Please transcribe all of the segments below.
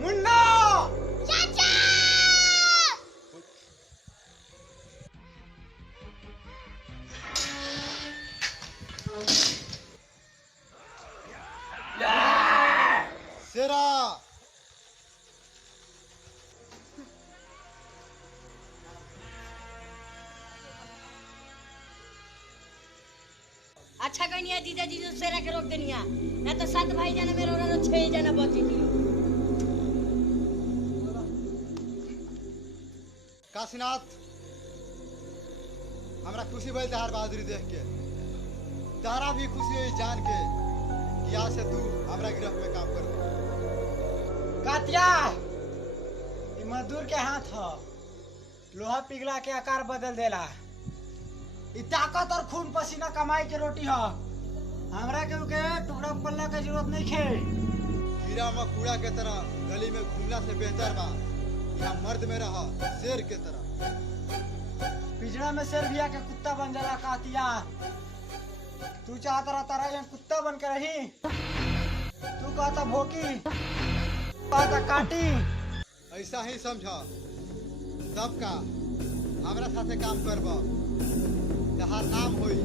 मुन्ना चाचा शेरा अच्छा कहनी है जीजा जीजू सेरा के रोक देनी है ना तो 7 भाई जाना मेरा और 6 जाना बची थी। काशीनाथ हमरा खुशी भइल तहार बहादुरी देख के, तारा भी खुशी हुई जान के कि आज से तू हमरा गिरफ्त में काम कर। कातिया ये मजदूर के हाथ ह लोहा पिघला के आकार बदल देला। ई ताकत और खून पसीना कमाई के रोटी ह। हमरा के टुकड़ा पल्ला के जरूरत नहीं खे। कीड़ा मकोड़ा के तरह गली में घूमला से बेहतर बा या मर्द में रहा शेर के तरह। पिजड़ा में शेर भी आके कुत्ता बन जाला। कातिया तू चाहता रहा तारा यहाँ कुत्ता बन के रही। तू कहता भोकी, कहता काटी। ऐसा ही समझा सबका हमरा साथे काम करबा, तहार नाम होई,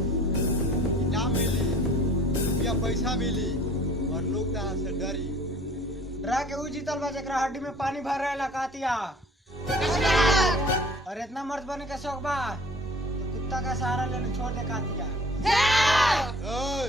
इनाम मिली या पैसा मिली और लोग तहार से डरी। डरा के ऊ जीतल बा जेकरा हड्डी में पानी भर रहेला। कातिया और इतना मर्द बने के शौक बा तो कुत्ता का सहारा लेने छोड़ दे। कातिया ओए